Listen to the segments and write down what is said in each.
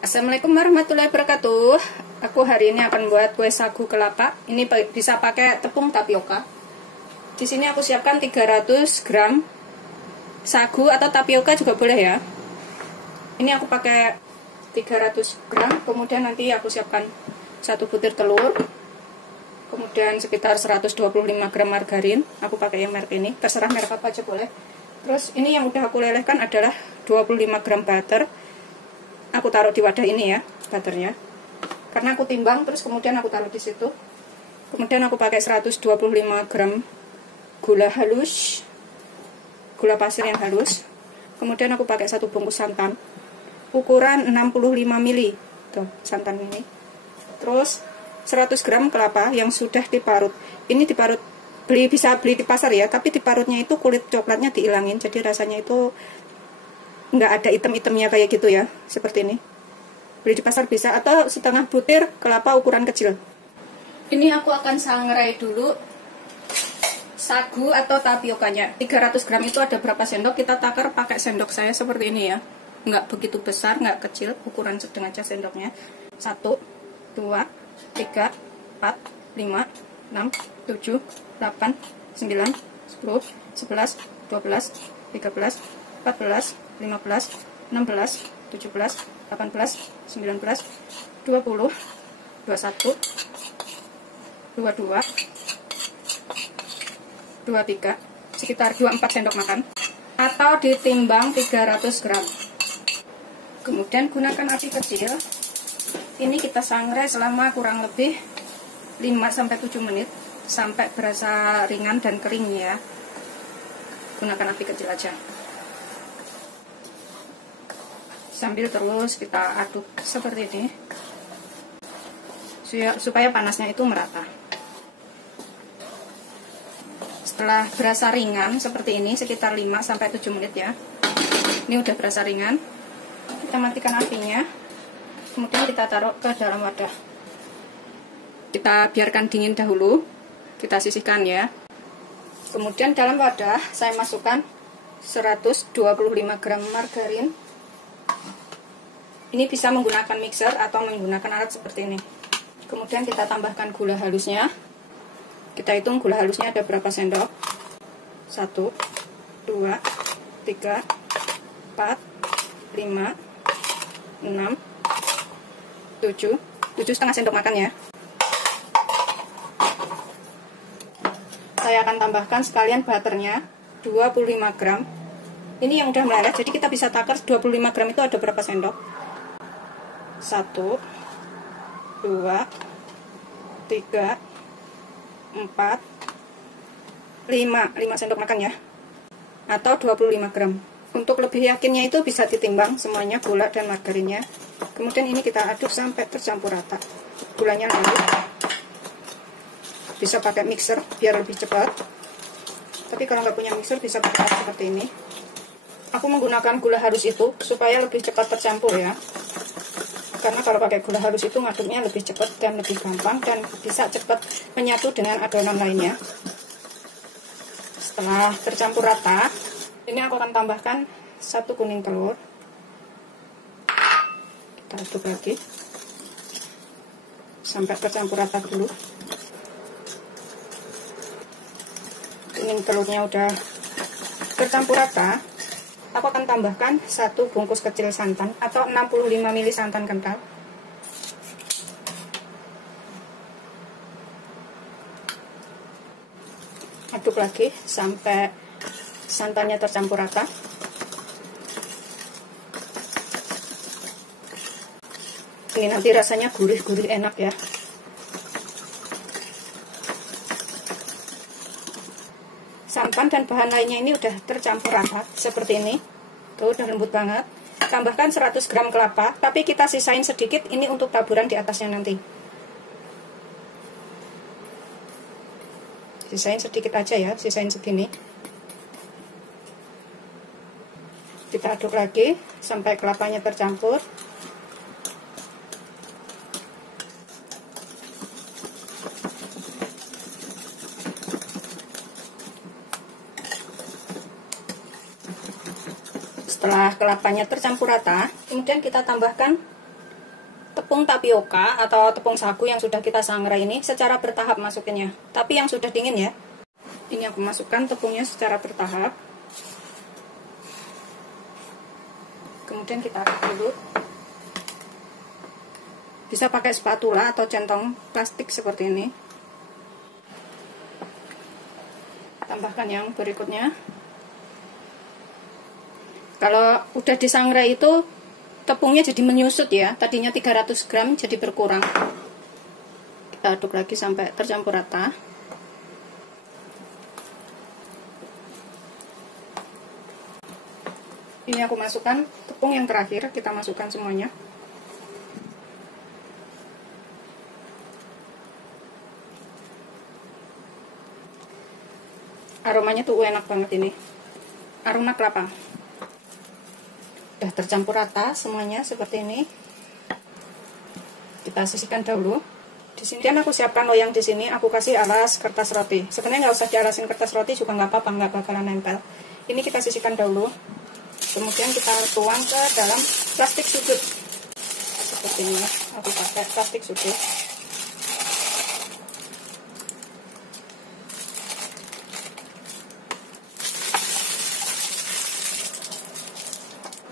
Assalamualaikum warahmatullahi wabarakatuh. Aku hari ini akan buat kue sagu kelapa. Ini bisa pakai tepung tapioka. Di sini aku siapkan 300 gram sagu atau tapioka juga boleh ya. Ini aku pakai 300 gram. Kemudian nanti aku siapkan 1 butir telur. Kemudian sekitar 125 gram margarin. Aku pakai yang merek ini. Terserah merek apa aja boleh. Terus ini yang udah aku lelehkan adalah 25 gram butter. Aku taruh di wadah ini ya, butternya. Karena aku timbang, terus kemudian aku taruh di situ. Kemudian aku pakai 125 gram gula halus, gula pasir yang halus. Kemudian aku pakai 1 bungkus santan, ukuran 65 ml. Tuh, santan ini. Terus 100 gram kelapa yang sudah diparut. Ini diparut, bisa beli di pasar ya, tapi diparutnya itu kulit coklatnya dihilangin, jadi rasanya itu nggak ada item-itemnya kayak gitu ya, seperti ini. Beli di pasar bisa, atau setengah butir kelapa ukuran kecil. Ini aku akan sangrai dulu sagu atau tapiokanya. 300 gram itu ada berapa sendok, kita takar pakai sendok saya seperti ini ya. Nggak begitu besar, nggak kecil, ukuran sedang aja sendoknya. 1, 2, 3, 4, 5, 6, 7, 8, 9, 10, 11, 12, 13, 14, 15, 16, 17, 18, 19, 20, 21, 22, 23, sekitar 24 sendok makan, atau ditimbang 300 gram. Kemudian gunakan api kecil. Ini kita sangrai selama kurang lebih 5-7 menit sampai berasa ringan dan kering ya. Gunakan api kecil aja. Sambil terus kita aduk seperti ini supaya panasnya itu merata. Setelah berasa ringan seperti ini sekitar 5-7 menit ya. Ini udah berasa ringan. Kita matikan apinya. Kemudian kita taruh ke dalam wadah. Kita biarkan dingin dahulu. Kita sisihkan ya. Kemudian dalam wadah saya masukkan 125 gram margarin. Ini bisa menggunakan mixer atau menggunakan alat seperti ini. Kemudian kita tambahkan gula halusnya. Kita hitung gula halusnya ada berapa sendok. 1, 2, 3, 4, 5, 6, 7 setengah sendok makan ya. Saya akan tambahkan sekalian butternya 25 gram. Ini yang udah meleleh, jadi kita bisa takar 25 gram itu ada berapa sendok. 1, 2, 3, 4, 5 sendok makan ya, atau 25 gram. Untuk lebih yakinnya itu bisa ditimbang semuanya gula dan margarinnya. Kemudian ini kita aduk sampai tercampur rata. Gulanya larut. Bisa pakai mixer biar lebih cepat. Tapi kalau nggak punya mixer bisa pakai alat seperti ini. Aku menggunakan gula halus itu supaya lebih cepat tercampur ya. Karena kalau pakai gula halus itu ngaduknya lebih cepat dan lebih gampang dan bisa cepat menyatu dengan adonan lainnya. Setelah tercampur rata, ini aku akan tambahkan 1 kuning telur. Kita aduk lagi sampai tercampur rata dulu. Kuning telurnya udah tercampur rata. Aku akan tambahkan 1 bungkus kecil santan atau 65 ml santan kental. Aduk lagi sampai santannya tercampur rata. Ini nanti rasanya gurih-gurih enak ya. Santan dan bahan lainnya ini udah tercampur rata seperti ini. Tuh udah lembut banget. Tambahkan 100 gram kelapa, tapi kita sisain sedikit ini untuk taburan di atasnya nanti. Sisain sedikit aja ya, sisain segini. Kita aduk lagi sampai kelapanya tercampur. Setelah kelapanya tercampur rata, kemudian kita tambahkan tepung tapioka atau tepung sagu yang sudah kita sangrai ini secara bertahap masukinnya. Tapi yang sudah dingin ya. Ini aku masukkan tepungnya secara bertahap. Kemudian kita aduk dulu. Bisa pakai spatula atau centong plastik seperti ini. Tambahkan yang berikutnya. Kalau udah disangrai itu tepungnya jadi menyusut ya. Tadinya 300 gram jadi berkurang. Kita aduk lagi sampai tercampur rata. Ini aku masukkan tepung yang terakhir, kita masukkan semuanya. Aromanya tuh enak banget ini. Aroma kelapa. Udah tercampur rata semuanya seperti ini. Kita sisihkan dahulu. Di sini aku siapkan loyang di sini. Aku kasih alas kertas roti. Sebenarnya nggak usah dialasin kertas roti juga nggak apa-apa, nggak bakalan nempel. Ini kita sisihkan dahulu. Kemudian kita tuang ke dalam plastik sudut. Seperti ini. Aku pakai plastik sudut.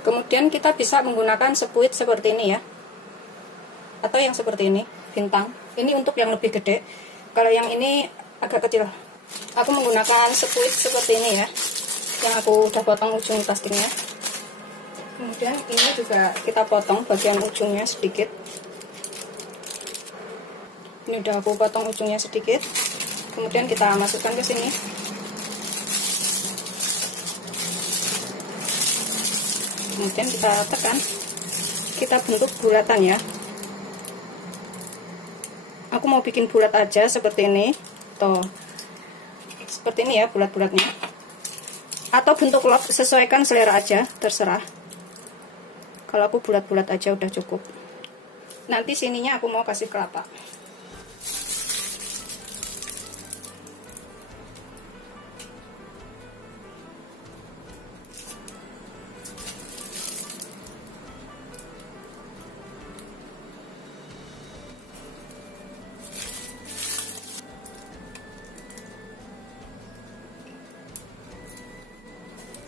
Kemudian kita bisa menggunakan sepuit seperti ini ya, atau yang seperti ini, bintang. Ini untuk yang lebih gede. Kalau yang ini agak kecil, aku menggunakan sepuit seperti ini ya, yang aku udah potong ujung plastiknya. Kemudian ini juga kita potong bagian ujungnya sedikit. Ini udah aku potong ujungnya sedikit. Kemudian kita masukkan ke sini. Kemudian kita tekan, kita bentuk bulatan ya. Aku mau bikin bulat aja seperti ini, tuh, seperti ini ya bulat-bulatnya. Atau bentuk log, sesuaikan selera aja, terserah. Kalau aku bulat-bulat aja udah cukup. Nanti sininya aku mau kasih kelapa.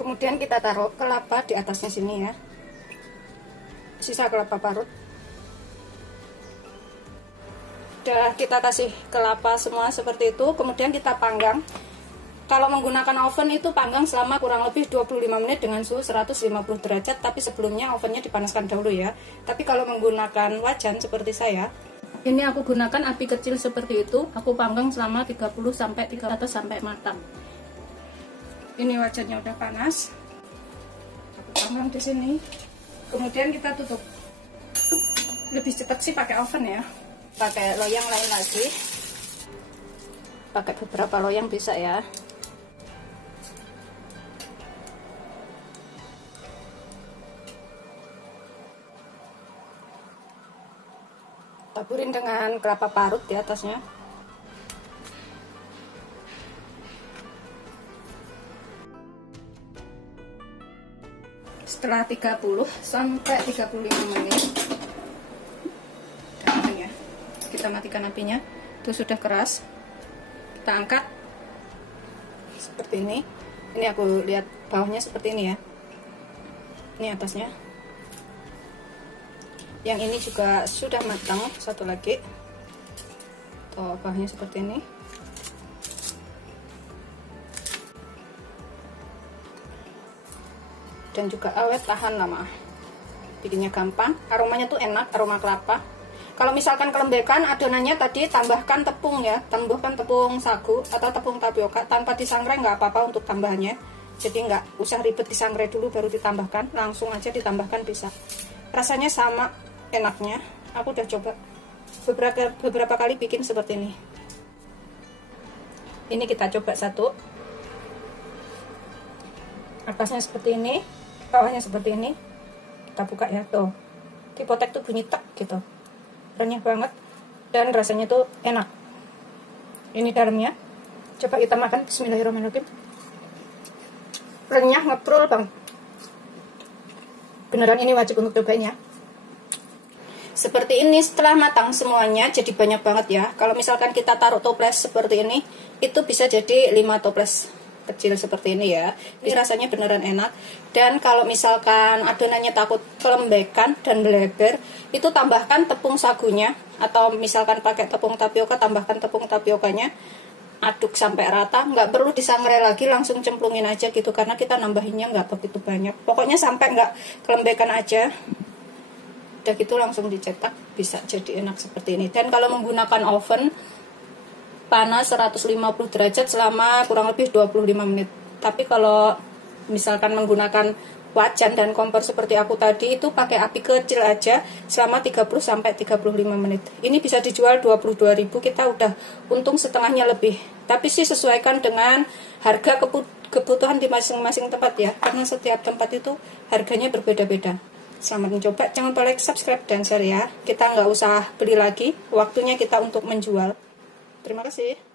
Kemudian kita taruh kelapa di atasnya sini ya. Sisa kelapa parut. Udah kita kasih kelapa semua seperti itu. Kemudian kita panggang. Kalau menggunakan oven itu panggang selama kurang lebih 25 menit dengan suhu 150 derajat. Tapi sebelumnya ovennya dipanaskan dahulu ya. Tapi kalau menggunakan wajan seperti saya, ini aku gunakan api kecil seperti itu. Aku panggang selama 30 sampai 300 sampai matang. Ini wajannya udah panas. Aku panggang di sini. Kemudian kita tutup. Lebih cepat sih pakai oven ya. Pakai loyang lain lagi. Pakai beberapa loyang bisa ya. Taburin dengan kelapa parut di atasnya. Setelah 30 sampai 35 menit ya, kita matikan apinya. Itu sudah keras. Kita angkat seperti ini. Ini aku lihat bawahnya seperti ini ya. Ini atasnya. Yang ini juga sudah matang. Satu lagi. Tuh, bawahnya seperti ini. Dan juga awet, tahan lama. Bikinnya gampang, aromanya tuh enak, aroma kelapa. Kalau misalkan kelembekan adonannya tadi tambahkan tepung ya, tambahkan tepung sagu atau tepung tapioka tanpa disangrai nggak apa-apa untuk tambahannya. Jadi nggak usah ribet disangrai dulu baru ditambahkan, langsung aja ditambahkan bisa. Rasanya sama enaknya. Aku udah coba beberapa kali bikin seperti ini. Ini kita coba satu. Atasnya seperti ini, bawahnya seperti ini. Kita buka ya, tuh. Dipotek tuh bunyi tek gitu. Renyah banget dan rasanya tuh enak. Ini dalamnya. Coba kita makan. Bismillahirrahmanirrahim. Renyah, ngeprul bang. Beneran ini wajib untuk cobain ya. Seperti ini setelah matang semuanya, jadi banyak banget ya. Kalau misalkan kita taruh toples seperti ini, itu bisa jadi 5 toples kecil seperti ini ya. Ini rasanya beneran enak. Dan kalau misalkan adonannya takut kelembekan dan melebar, itu tambahkan tepung sagunya, atau misalkan pakai tepung tapioka, tambahkan tepung tapiokanya, aduk sampai rata. Nggak perlu disangrai lagi, langsung cemplungin aja gitu, karena kita nambahinnya nggak begitu banyak. Pokoknya sampai nggak kelembekan aja. Udah gitu langsung dicetak, bisa jadi enak seperti ini. Dan kalau menggunakan oven panas 150 derajat selama kurang lebih 25 menit. Tapi kalau misalkan menggunakan wajan dan kompor seperti aku tadi, itu pakai api kecil aja selama 30-35 menit. Ini bisa dijual 22.000, kita udah untung setengahnya lebih. Tapi sih sesuaikan dengan harga kebutuhan di masing-masing tempat ya, karena setiap tempat itu harganya berbeda-beda. Selamat mencoba, jangan lupa like, subscribe, dan share ya. Kita nggak usah beli lagi, waktunya kita untuk menjual. Terima kasih.